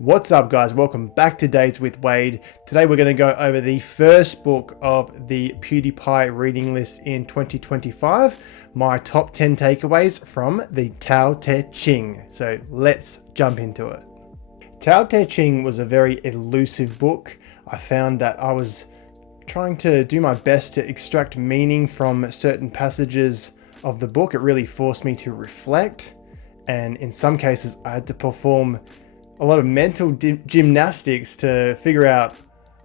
What's up, guys? Welcome back to Dates with Wade. Today we're going to go over the first book of the PewDiePie reading list in 2025, my top 10 takeaways from the Tao Te Ching. So let's jump into it. Tao Te Ching was a very elusive book. I found that I was trying to do my best to extract meaning from certain passages of the book. It really forced me to reflect, and in some cases I had to perform a lot of mental gymnastics to figure out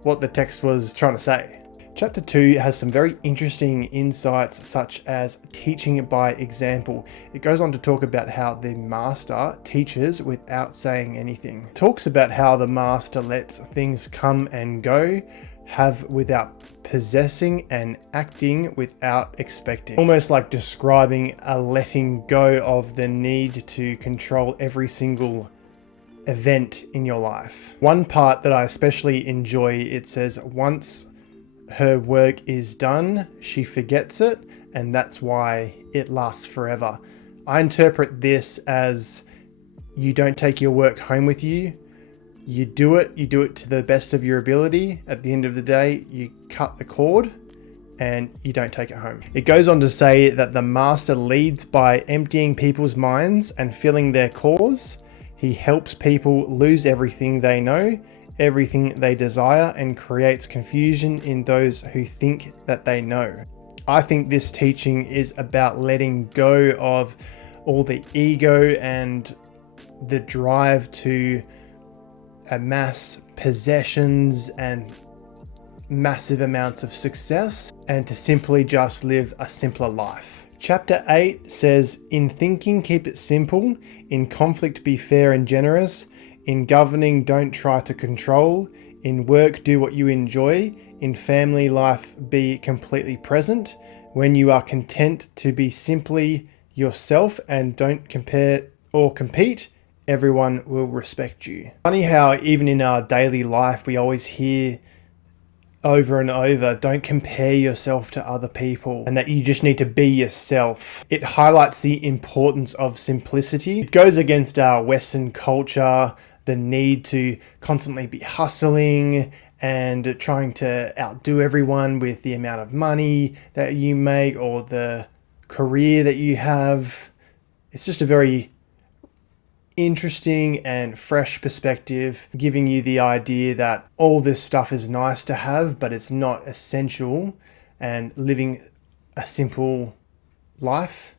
what the text was trying to say. Chapter 2 has some very interesting insights, such as teaching by example. It goes on to talk about how the master teaches without saying anything. It talks about how the master lets things come and go, have without possessing, and acting without expecting. Almost like describing a letting go of the need to control every single event in your life. One part that I especially enjoy, it says, once her work is done, she forgets it, and that's why it lasts forever. I interpret this as you don't take your work home with you. You do it to the best of your ability. At the end of the day, you cut the cord and you don't take it home. It goes on to say that the master leads by emptying people's minds and filling their cores. He helps people lose everything they know, everything they desire, and creates confusion in those who think that they know. I think this teaching is about letting go of all the ego and the drive to amass possessions and massive amounts of success, and to simply just live a simpler life. Chapter 8 says, in thinking, keep it simple. In conflict, be fair and generous. In governing, don't try to control. In work, do what you enjoy. In family life, be completely present. When you are content to be simply yourself and don't compare or compete, everyone will respect you. Funny how even in our daily life, we always hear over and over, don't compare yourself to other people, and that you just need to be yourself. It highlights the importance of simplicity. It goes against our Western culture, the need to constantly be hustling and trying to outdo everyone with the amount of money that you make or the career that you have. It's just a very interesting and fresh perspective, giving you the idea that all this stuff is nice to have, but it's not essential, and living a simple life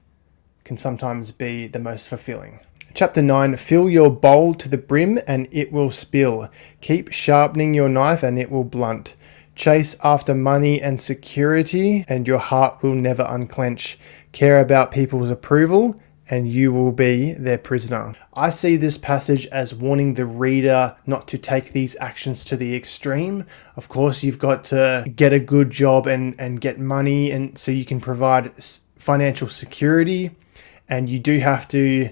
can sometimes be the most fulfilling. Chapter 9, fill your bowl to the brim and it will spill. Keep sharpening your knife and it will blunt. Chase after money and security and your heart will never unclench. Care about people's approval and you will be their prisoner. I see this passage as warning the reader not to take these actions to the extreme. Of course, you've got to get a good job and get money, and so you can provide financial security, and you do have to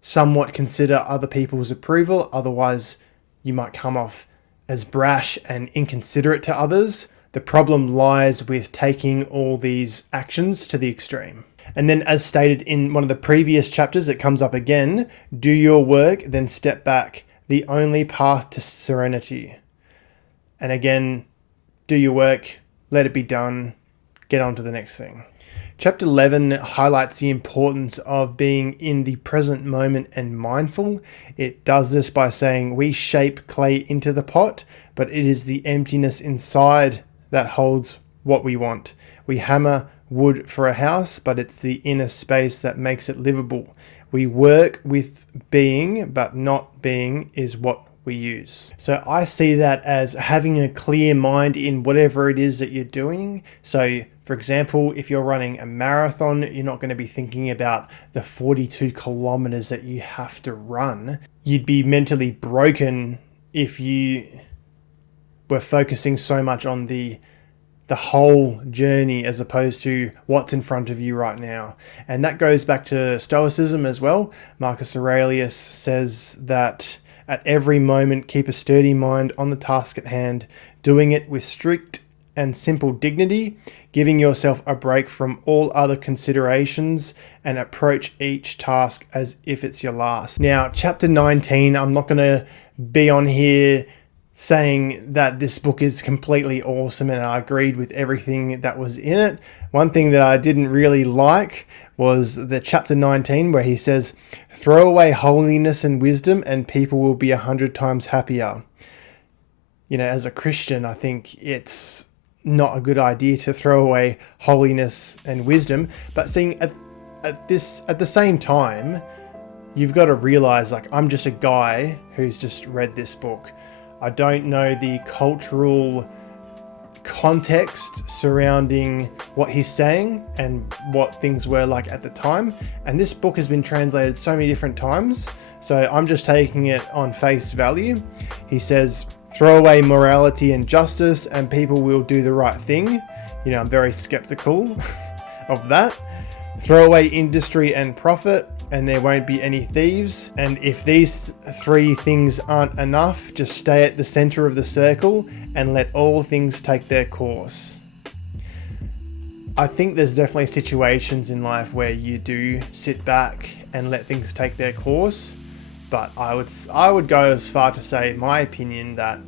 somewhat consider other people's approval. Otherwise, you might come off as brash and inconsiderate to others. The problem lies with taking all these actions to the extreme. And then, as stated in one of the previous chapters, it comes up again, do your work, then step back. The only path to serenity. And again, do your work, let it be done, get on to the next thing. Chapter 11 highlights the importance of being in the present moment and mindful. It does this by saying, we shape clay into the pot, but it is the emptiness inside that holds what we want. We hammer wood for a house, but it's the inner space that makes it livable. We work with being, but not being is what we use. So I see that as having a clear mind in whatever it is that you're doing. So for example, if you're running a marathon, you're not going to be thinking about the 42 kilometers that you have to run. You'd be mentally broken if you were focusing so much on the whole journey as opposed to what's in front of you right now. And that goes back to Stoicism as well. Marcus Aurelius says that at every moment keep a sturdy mind on the task at hand, doing it with strict and simple dignity, giving yourself a break from all other considerations, and approach each task as if it's your last. Now, chapter 19, I'm not going to be on here saying that this book is completely awesome and I agreed with everything that was in it. One thing that I didn't really like was the chapter 19 where he says, throw away holiness and wisdom and people will be 100 times happier. You know, as a Christian, I think it's not a good idea to throw away holiness and wisdom, but seeing at the same time, you've got to realize, like, I'm just a guy who's just read this book. I don't know the cultural context surrounding what he's saying and what things were like at the time. And this book has been translated so many different times. So I'm just taking it on face value. He says, throw away morality and justice and people will do the right thing. You know, I'm very skeptical of that. Throw away industry and profit and there won't be any thieves. And if these three things aren't enough, just stay at the center of the circle and let all things take their course. I think there's definitely situations in life where you do sit back and let things take their course. But I would go as far to say, in my opinion, that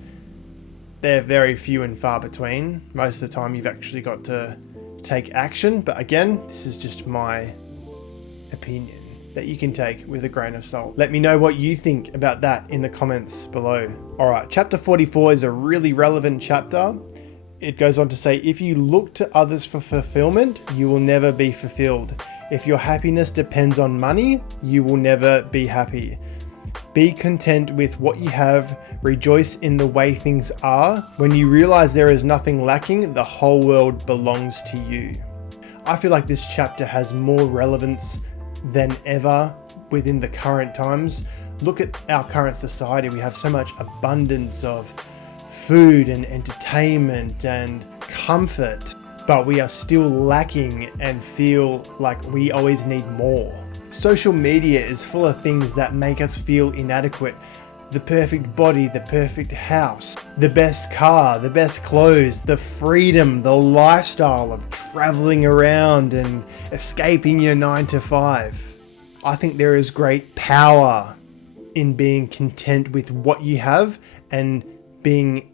they're very few and far between. Most of the time you've actually got to take action. But again, this is just my opinion that you can take with a grain of salt. Let me know what you think about that in the comments below. All right, chapter 44 is a really relevant chapter. It goes on to say, if you look to others for fulfillment, you will never be fulfilled. If your happiness depends on money, you will never be happy. Be content with what you have. Rejoice in the way things are. When you realize there is nothing lacking, the whole world belongs to you. I feel like this chapter has more relevance than ever within the current times. Look at our current society. We have so much abundance of food and entertainment and comfort, but we are still lacking and feel like we always need more. Social media is full of things that make us feel inadequate. The perfect body, the perfect house, the best car, the best clothes, the freedom, the lifestyle of traveling around and escaping your 9 to 5. I think there is great power in being content with what you have and being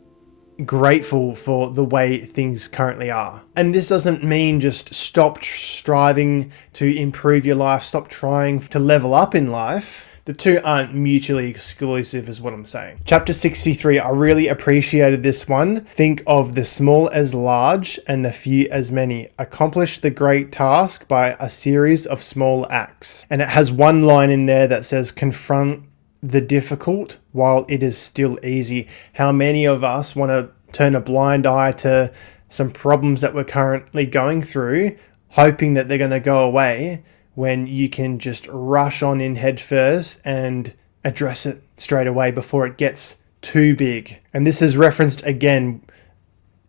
grateful for the way things currently are. And this doesn't mean just stop striving to improve your life, stop trying to level up in life. The two aren't mutually exclusive is what I'm saying. Chapter 63, I really appreciated this one. Think of the small as large and the few as many. Accomplish the great task by a series of small acts. And it has one line in there that says, confront the difficult while it is still easy. How many of us want to turn a blind eye to some problems that we're currently going through, hoping that they're going to go away, when you can just rush on in head first and address it straight away before it gets too big. And this is referenced again.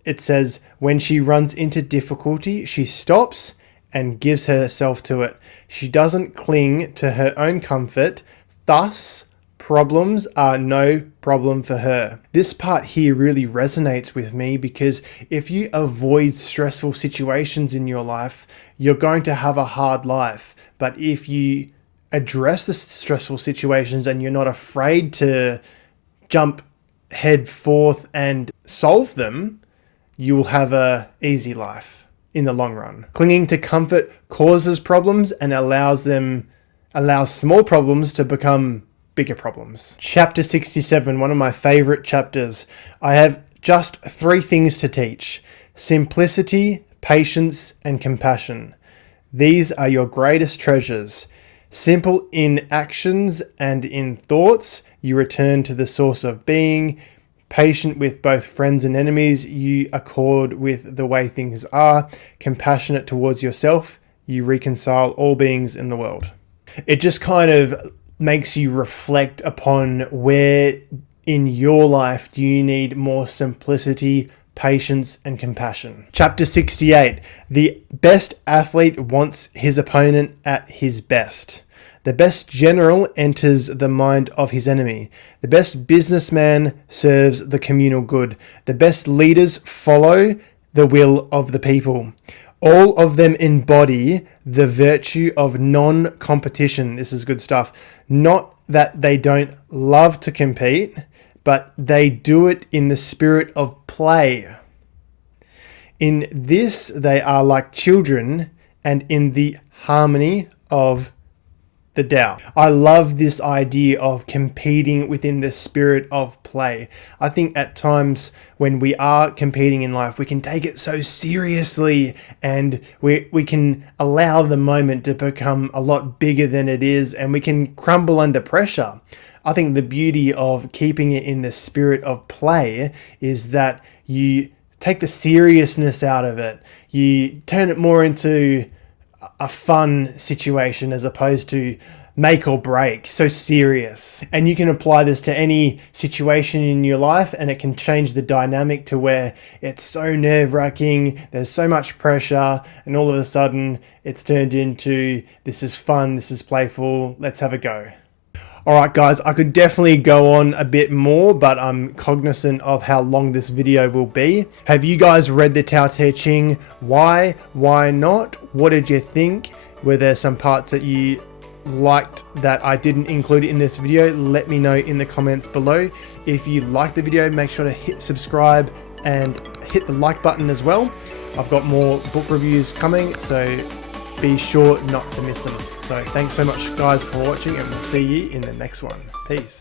It says, when she runs into difficulty, she stops and gives herself to it. She doesn't cling to her own comfort. Thus, problems are no problem for her. This part here really resonates with me because if you avoid stressful situations in your life, you're going to have a hard life. But if you address the stressful situations and you're not afraid to jump head forth and solve them, you will have an easy life in the long run. Clinging to comfort causes problems and allows small problems to become bigger problems. Chapter 67, one of my favorite chapters. I have just 3 things to teach: simplicity, patience, and compassion. These are your greatest treasures. Simple in actions and in thoughts, you return to the source of being. Patient with both friends and enemies, you accord with the way things are. Compassionate towards yourself, you reconcile all beings in the world. It just kind of makes you reflect upon where in your life do you need more simplicity, patience, and compassion. Chapter 68. The best athlete wants his opponent at his best. The best general enters the mind of his enemy. The best businessman serves the communal good. The best leaders follow the will of the people. All of them embody the virtue of non-competition. This is good stuff. Not that they don't love to compete, but they do it in the spirit of play. In this, they are like children, and in the harmony of the Tao. I love this idea of competing within the spirit of play. I think at times when we are competing in life, we can take it so seriously, and we can allow the moment to become a lot bigger than it is, and we can crumble under pressure. I think the beauty of keeping it in the spirit of play is that you take the seriousness out of it. You turn it more into a fun situation as opposed to make or break, so serious. And you can apply this to any situation in your life, and it can change the dynamic to where it's so nerve-wracking, there's so much pressure, and all of a sudden it's turned into, this is fun, this is playful, let's have a go. Alright guys, I could definitely go on a bit more, but I'm cognizant of how long this video will be. Have you guys read the Tao Te Ching? Why? Why not? What did you think? Were there some parts that you liked that I didn't include in this video? Let me know in the comments below. If you liked the video, make sure to hit subscribe and hit the like button as well. I've got more book reviews coming, so be sure not to miss them. So thanks so much guys for watching, and we'll see you in the next one. Peace.